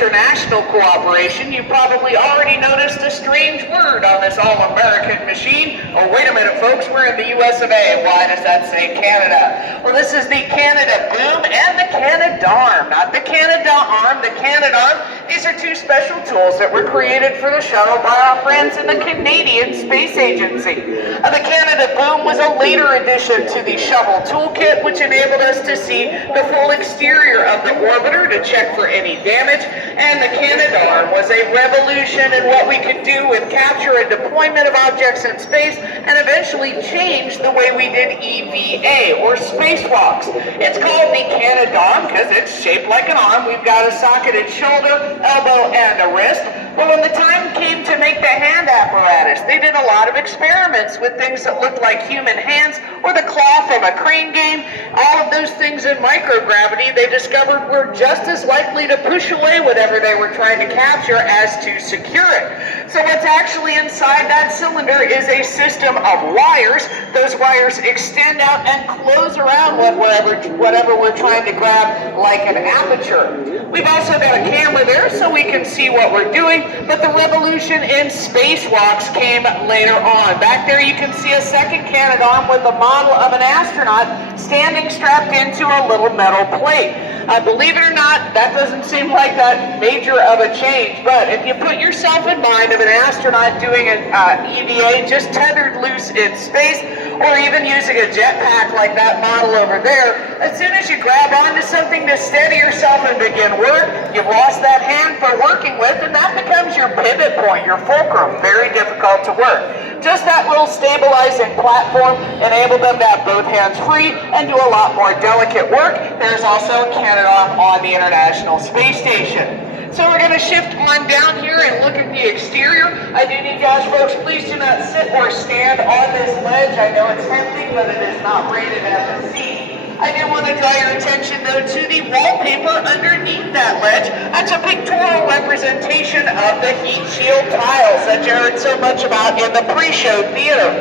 international cooperation, you probably already noticed a strange word on this all-American machine. Oh, wait a minute, folks, we're in the US of A. Why does that say Canada? Well, this is the Canada Boom and the Canadarm. Not the Canadarm, the Canadarm. These are two special tools that were created for the shuttle by our friends in the Canadian Space Agency. The Canada Boom was a later addition to the shuttle toolkit, which enabled us to see the full exterior of the orbiter to check for any damage, and the Canadarm was a revolution in what we could do with capture and deployment of objects in space, and eventually changed the way we did EVA, or spacewalks. It's called the Canadarm because it's shaped like an arm. We've got a socketed shoulder, elbow, and a wrist. But when the time came to make the hand apparatus, they did a lot of experiments with things that looked like human hands or the claw from a crane game. All of those things in microgravity, they discovered were just as likely to push away whatever they were trying to capture as to secure it. So what's actually inside that cylinder is a system of wires. Those wires extend out and close around whatever we're trying to grab, like an aperture. We've also got a camera there so we can see what we're doing, but the revolution in spacewalks came later on. Back there you can see a second Canadarm with a model of an astronaut standing strapped into a little metal plate. Believe it or not, that doesn't seem like that major of a change, but if you put yourself in mind of an astronaut doing an EVA just tethered loose in space, or even using a jetpack like that model over there, as soon as you grab onto something to steady yourself and begin work, you've lost that hand for working with, and that becomes your pivot point, your fulcrum. Very difficult to work. Just that little stabilizing platform enabled them to have both hands free and do a lot more delicate work. There's also a Canadarm on the International Space Station. So we're going to shift on down here and look at the exterior. I do need to ask folks, please do not sit or stand on this ledge. I know it's tempting, but it is not rated as a seat. I do want to draw your attention, though, to the wallpaper underneath that ledge. That's a pictorial representation of the heat shield tiles that you heard so much about in the pre-show theater.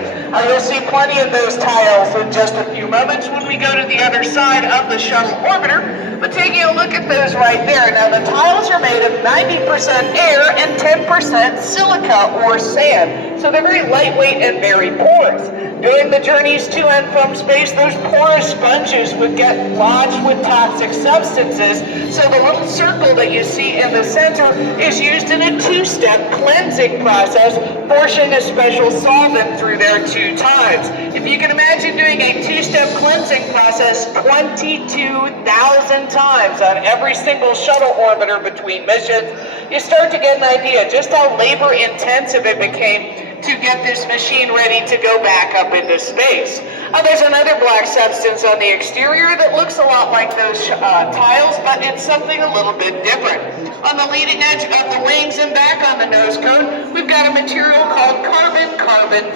You'll see plenty of those tiles in just a few moments when we go to the other side of the shuttle orbiter. But taking a look at those right there, now the tiles are made of 90% air and 10% silica or sand. So they're very lightweight and very porous. During the journeys to and from space, those porous sponges would get lodged with toxic substances. So the little circle that you see in the center is used in a two-step cleansing process, forcing a special solvent through there 2 times. If you can imagine doing a two-step cleansing process 22,000 times on every single shuttle orbiter between missions, you start to get an idea just how labor-intensive it became to get this machine ready to go back up into space. There's another black substance on the exterior that looks a lot like those tiles, but it's something a little bit different. On the leading edge of the wings and back on the nose cone, we've got a material called carbon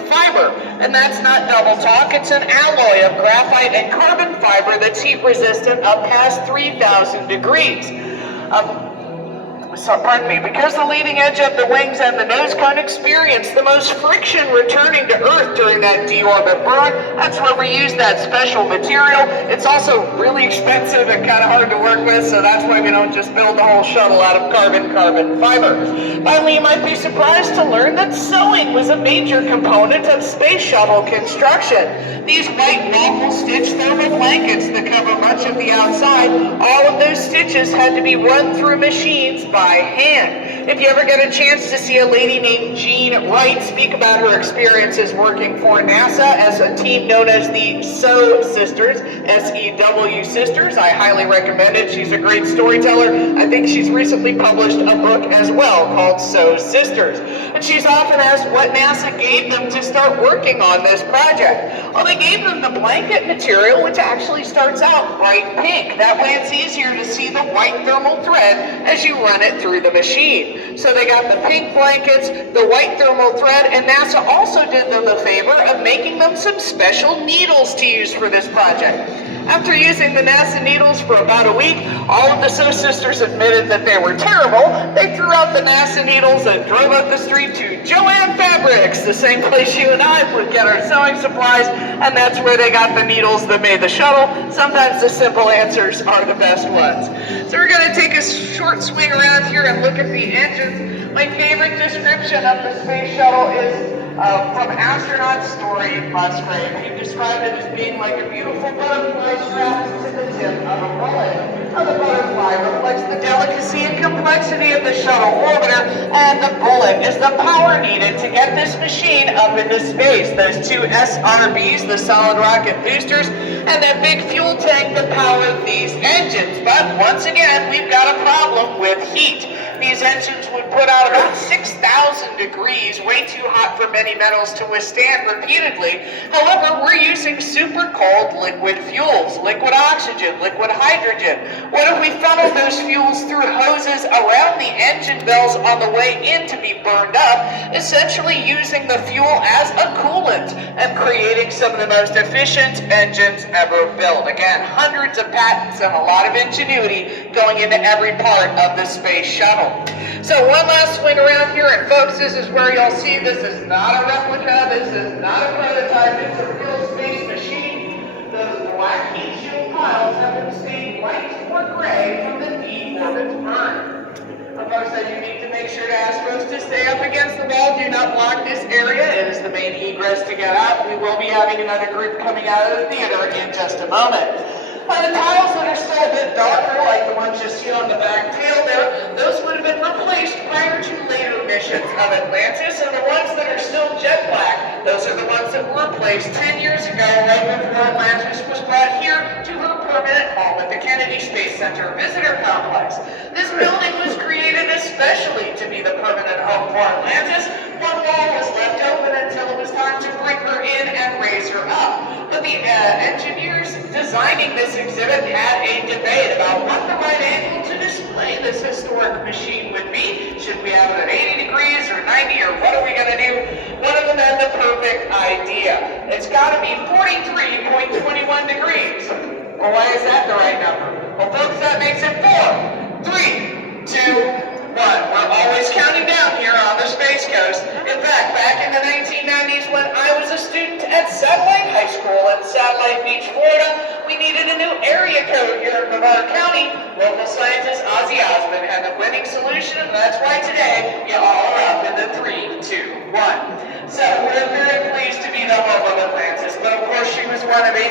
fiber. And that's not double talk, it's an alloy of graphite and carbon fiber that's heat resistant up past 3,000 degrees. Pardon me, because the leading edge of the wings and the nose cone experience the most friction returning to Earth during that deorbit burn, that's where we use that special material. It's also really expensive and kind of hard to work with, so that's why we don't just build the whole shuttle out of carbon fiber. Finally, you might be surprised to learn that sewing was a major component of space shuttle construction. These white waffle stitch thermal blankets that cover much of the outside, all of those stitches had to be run through machines by hand. If you ever get a chance to see a lady named Jean Wright speak about her experiences working for NASA as a team known as the Sew Sisters, S-E-W Sisters, I highly recommend it. She's a great storyteller. I think she's recently published a book as well called Sew Sisters. And she's often asked what NASA gave them to start working on this project. Well, they gave them the blanket material, which actually starts out bright pink. That way it's easier to see the white thermal thread as you run it through the machine. So they got the pink blankets, the white thermal thread, and NASA also did them the favor of making them some special needles to use for this project. After using the NASA needles for about a week, all of the sew sisters admitted that they were terrible. They threw out the NASA needles and drove up the street to Joann Fabrics, the same place you and I would get our sewing supplies, and that's where they got the needles that made the shuttle. Sometimes the simple answers are the best ones. So we're going to take a short swing around here and look at the engines. My favorite description of the Space Shuttle is from astronaut story Musgrave. He described it as being like a beautiful butterfly strapped to the tip of a bullet. Now the butterfly reflects the delicacy and complexity of the shuttle orbiter, and the bullet is the power needed to get this machine up into space. Those two SRBs, the solid rocket boosters, and that big fuel tank that powered these engines. But once again, we've got a problem with heat. These engines would put out about 6,000 degrees, way too hot for many metals to withstand repeatedly. However, we're using super cold liquid fuels, liquid oxygen, liquid hydrogen. What if we funnel those fuels through hoses around the engine bells on the way in to be burned up, essentially using the fuel as a coolant and creating some of the most efficient engines ever built? Again, hundreds of patents and a lot of ingenuity going into every part of the Space Shuttle. So one last swing around here, and folks, this is where you'll see this is not a replica, this is not a prototype, it's a real space machine. Those black heat shield piles have been stained white or gray from the deep orbit's burn. Of course, that you need to make sure to ask folks to stay up against the wall. Do not block this area. It is the main egress to get out. We will be having another group coming out of the theater in just a moment. The tiles that are still a bit darker, like the ones you see on the back tail there, those would have been replaced prior to later missions of Atlantis, and the ones that are still jet black, those are the ones that were replaced 10 years ago, right before Atlantis was brought here to her permanent home at the Kennedy Space Center Visitor Complex. This building was created especially to be the permanent home for Atlantis. One wall was left open until it was time to bring her in and raise her up. But the engineers designing this exhibit had a debate about what the right angle to display this historic machine would be. Should we have it at 80 degrees or 90, or what are we going to do? One of them had the perfect idea. It's got to be 43.21 degrees. Well, why is that the right number? Well, folks, that makes it 4, 3, 2, 1. We're always counting down here on the Space Coast. In fact, back in the 1990s when I was a student at Satellite High School in Satellite Beach, Florida, we needed a new area code here in Brevard County. Local scientist Ozzy Osmond had the winning solution, and that's why today you all are up in the 3, 2, 1. So we're very pleased to be the home of Atlantis, but of course she was one of 8